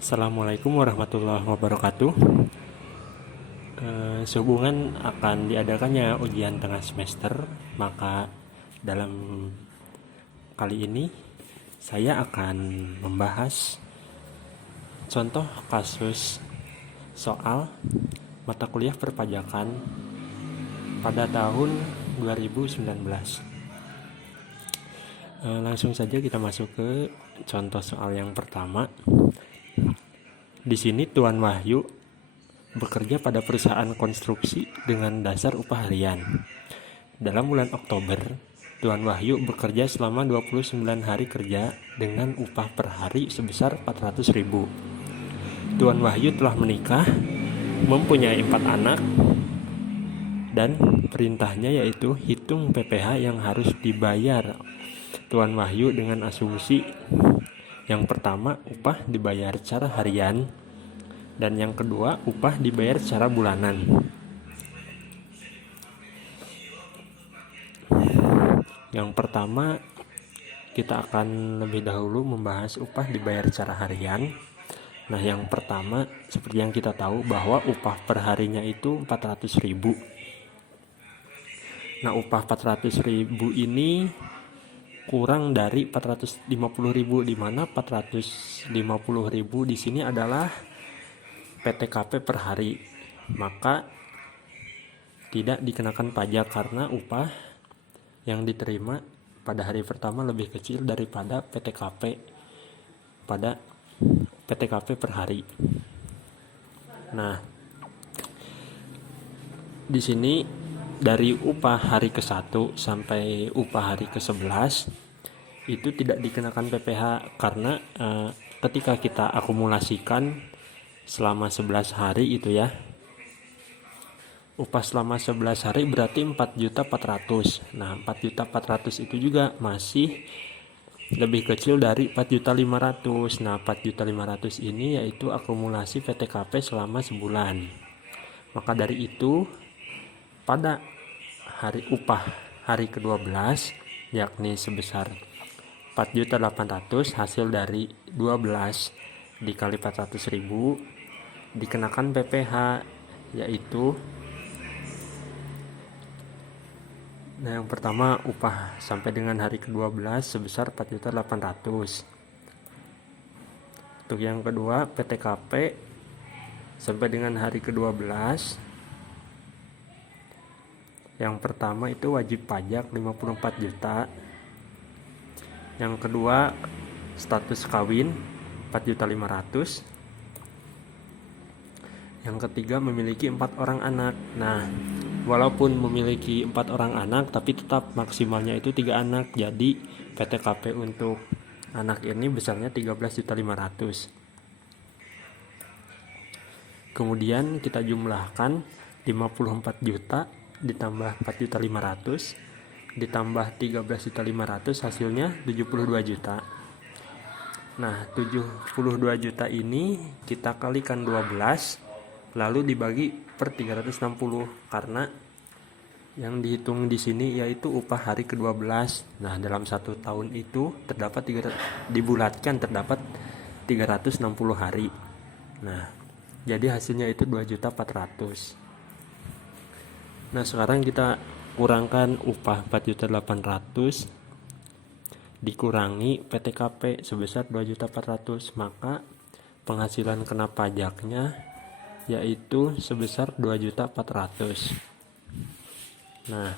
Assalamualaikum warahmatullahi wabarakatuh. Sehubungan akan diadakannya ujian tengah semester, maka dalam kali ini saya akan membahas contoh kasus soal mata kuliah perpajakan pada tahun 2019. Langsung saja kita masuk ke contoh soal yang pertama. Di sini Tuan Wahyu bekerja pada perusahaan konstruksi dengan dasar upah harian. Dalam bulan Oktober, Tuan Wahyu bekerja selama 29 hari kerja dengan upah per hari sebesar 400.000. Tuan Wahyu telah menikah, mempunyai 4 anak, dan perintahnya yaitu hitung PPh yang harus dibayar Tuan Wahyu dengan asumsi yang pertama, upah dibayar secara harian, dan yang kedua, upah dibayar secara bulanan. Yang pertama, kita akan lebih dahulu membahas upah dibayar secara harian. Nah, yang pertama, seperti yang kita tahu bahwa upah per harinya itu 400.000. Nah, upah 400.000 ini kurang dari 450.000, di mana 450.000 di sini adalah PTKP per hari, maka tidak dikenakan pajak karena upah yang diterima pada hari pertama lebih kecil daripada PTKP per hari. Nah, di sini dari upah hari ke-1 sampai upah hari ke-11 itu tidak dikenakan PPh karena ketika kita akumulasikan selama 11 hari itu ya, upah selama 11 hari berarti 4.400.000. Nah, 4.400.000 itu juga masih lebih kecil dari 4.500.000. Nah, 4.500.000 ini yaitu akumulasi PTKP selama sebulan. Maka dari itu pada upah hari ke-12 yakni sebesar 4.800.000, hasil dari 12 dikali 400.000 dikenakan PPh yaitu yang pertama upah sampai dengan hari ke-12 sebesar 4.800.000. Untuk yang kedua PTKP sampai dengan hari ke-12, yang pertama itu wajib pajak 54 juta. Yang kedua status kawin 4.500.000. Yang ketiga memiliki 4 orang anak. Nah, walaupun memiliki 4 orang anak tapi tetap maksimalnya itu 3 anak. Jadi PTKP untuk anak ini besarnya 13.500.000. Kemudian kita jumlahkan 54 juta ditambah 4.500.000 ditambah 13.500.000 hasilnya 72 juta. Nah, 72 juta ini kita kalikan 12 lalu dibagi per 360 karena yang dihitung di sini yaitu upah hari ke-12. Nah, dalam 1 tahun itu dibulatkan terdapat 360 hari. Nah, jadi hasilnya itu 2.400.000. Nah, sekarang kita kurangkan upah 4.800.000 dikurangi PTKP sebesar 2.400.000, maka penghasilan kena pajaknya yaitu sebesar 2.400.000. Nah,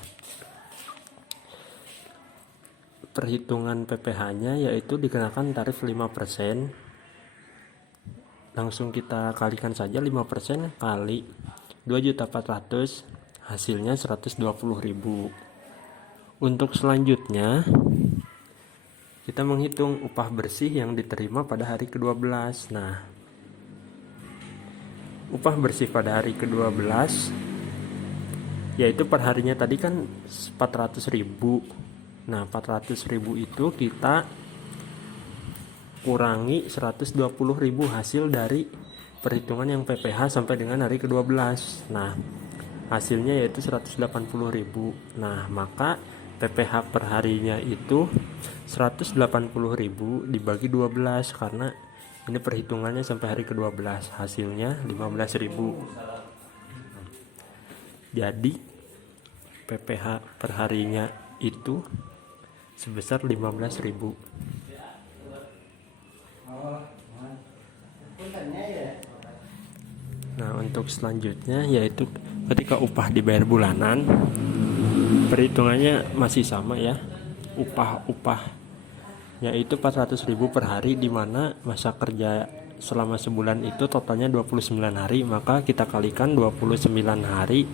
perhitungan PPh-nya yaitu dikenakan tarif 5%. Langsung kita kalikan saja 5% kali 2.400.000, hasilnya 120.000. Untuk selanjutnya kita menghitung upah bersih yang diterima pada hari ke-12. Nah, upah bersih pada hari ke-12 yaitu per harinya tadi kan 400.000. Nah, 400.000 itu kita kurangi 120.000 hasil dari perhitungan yang PPh sampai dengan hari ke-12. Nah, hasilnya yaitu 180.000. Nah, maka PPh per harinya itu 180.000 dibagi 12 karena Ini perhitungannya sampai hari ke-12, hasilnya 15.000. Jadi PPh per harinya itu sebesar 15.000. Nah, untuk selanjutnya yaitu ketika upah dibayar bulanan, perhitungannya masih sama ya. Upahnya itu 400.000 per hari, di mana masa kerja selama sebulan itu totalnya 29 hari, maka kita kalikan 29 hari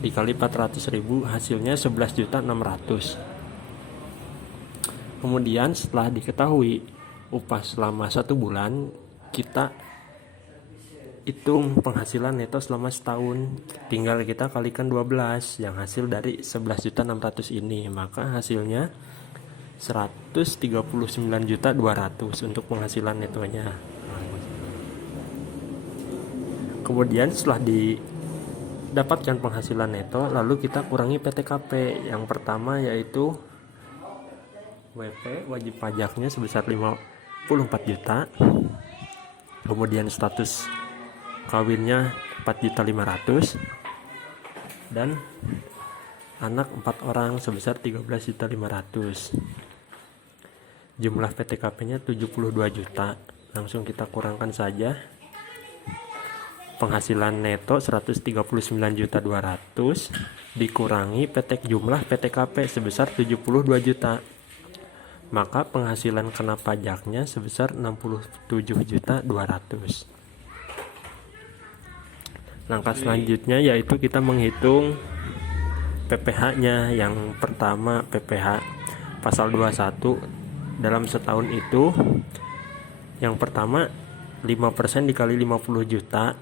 dikali 400.000, hasilnya 11.600.000. Kemudian setelah diketahui upah selama 1 bulan, kita hitung penghasilan neto selama setahun. Tinggal kita kalikan 12 yang hasil dari 11.600.000 ini, maka hasilnya 139.200.000 untuk penghasilan netonya. Kemudian setelah didapatkan penghasilan neto, lalu kita kurangi PTKP. Yang pertama yaitu WP, wajib pajaknya sebesar 54 juta. Kemudian status kawinnya 4.500.000 dan anak 4 orang sebesar 13.500.000. Jumlah PTKP-nya 72 juta. Langsung kita kurangkan saja. Penghasilan neto 139.200.000 dikurangi jumlah PTKP sebesar 72 juta. Maka penghasilan kena pajaknya sebesar 67.200.000. Langkah selanjutnya yaitu kita menghitung PPh-nya. Yang pertama, PPh pasal 21 dalam setahun itu, yang pertama 5% dikali 50 juta,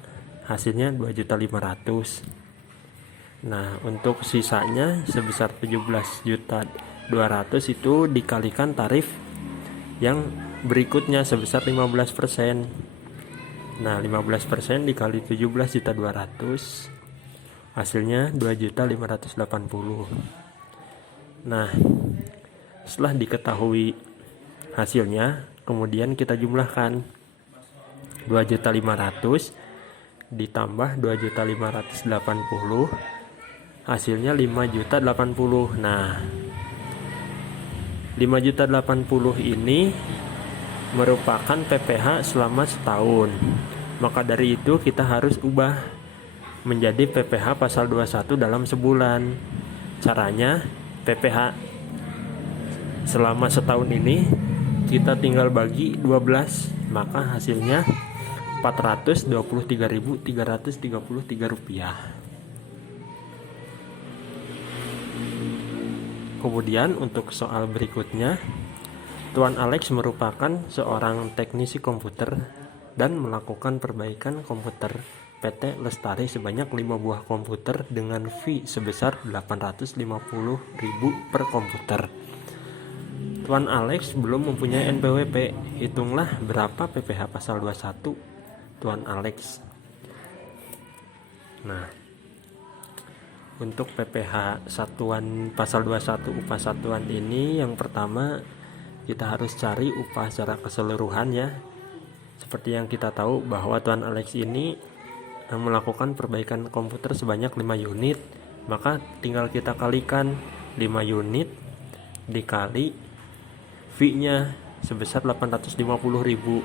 hasilnya 2.500.000. Nah, untuk sisanya sebesar 17.200.000 itu dikalikan tarif yang berikutnya sebesar 15%. Nah, 15% dikali 17.200.000, hasilnya 2.580.000. Nah, setelah diketahui hasilnya, kemudian kita jumlahkan 2.500.000 ditambah 2.580.000, hasilnya 5.080.000. Nah, 5.080.000 ini merupakan PPh selama setahun. Maka dari itu kita harus ubah menjadi PPh pasal 21 dalam sebulan. Caranya, PPh selama setahun ini kita tinggal bagi 12, maka hasilnya 423.333 rupiah. Kemudian untuk soal berikutnya, Tuan Alex merupakan seorang teknisi komputer dan melakukan perbaikan komputer PT Lestari sebanyak 5 buah komputer dengan fee sebesar 850.000 per komputer. Tuan Alex belum mempunyai NPWP. Hitunglah berapa PPh pasal 21 Tuan Alex. Nah, untuk PPh satuan pasal 21 upah satuan ini, yang pertama kita harus cari upah secara keseluruhan ya. Seperti yang kita tahu bahwa Tuan Alex ini melakukan perbaikan komputer sebanyak 5 unit, maka tinggal kita kalikan 5 unit dikali fee-nya sebesar 850.000,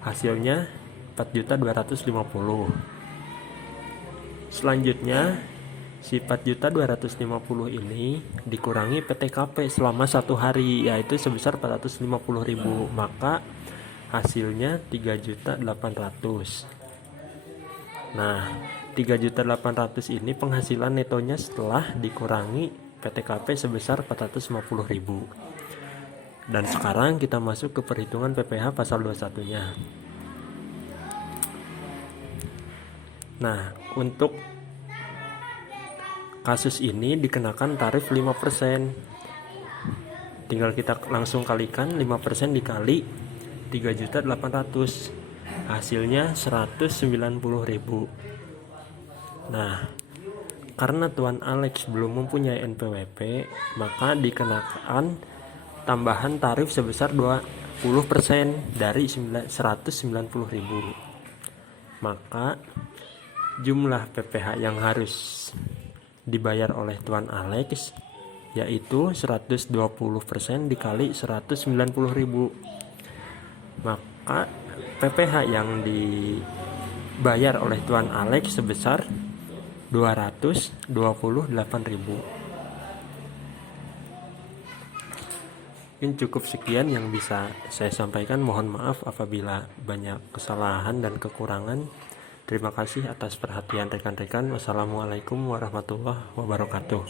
hasilnya 4.250.000. Selanjutnya si 4.250.000 ini dikurangi PTKP selama 1 hari, yaitu sebesar 450.000, maka hasilnya 3.800.000. Nah, 3.800.000 ini penghasilan netonya setelah dikurangi PTKP sebesar 450.000. Dan sekarang kita masuk ke perhitungan PPh pasal 21-nya. Nah, untuk kasus ini dikenakan tarif 5%. Tinggal kita langsung kalikan 5% dikali 3.800.000, hasilnya 190.000. Nah, karena Tuan Alex belum mempunyai NPWP, maka dikenakan tambahan tarif sebesar dari 190.000. Maka jumlah PPh yang harus dibayar oleh Tuan Alex yaitu 120% dikali 190.000. Maka PPh yang dibayar oleh Tuan Alex sebesar 228.000. Mungkin cukup sekian yang bisa saya sampaikan. Mohon maaf apabila banyak kesalahan dan kekurangan. Terima kasih atas perhatian rekan-rekan. Wassalamualaikum warahmatullahi wabarakatuh.